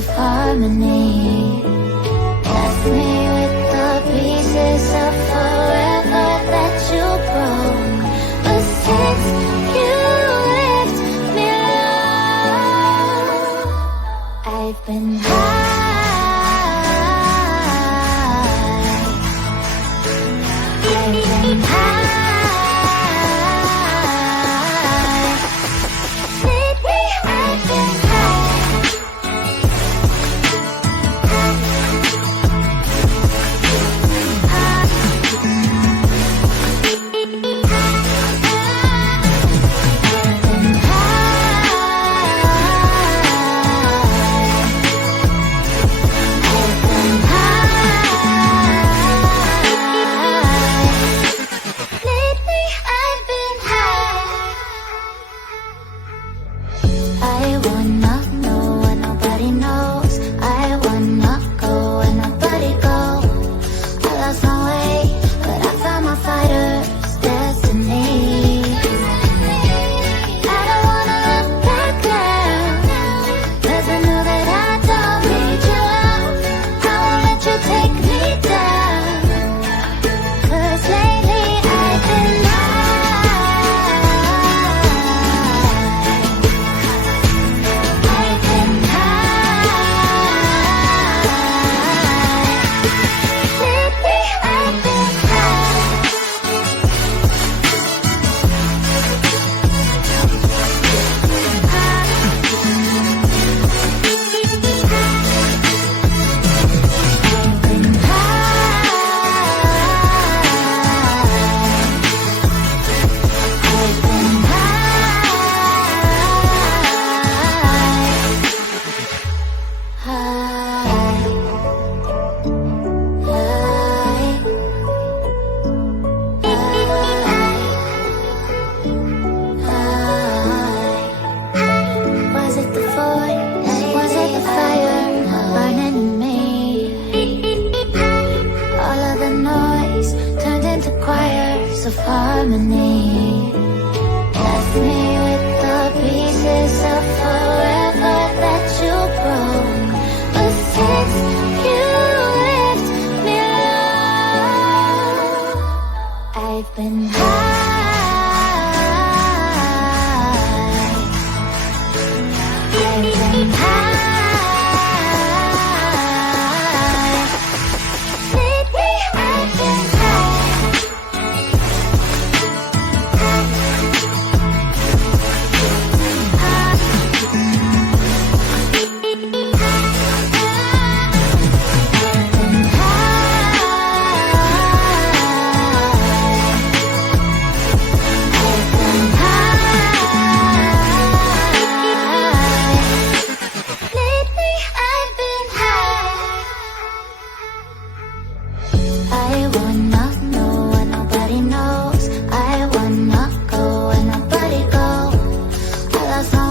of harmony. Left me with the pieces of forever that you broke. But since you left me alone, I've been high. I've been high. Lately I've been of harmony. Left me with the pieces of forever that you broke. But since you left me alone, I've been high. I've been high. Lately I've been I wanna go where nobody goes. I lost my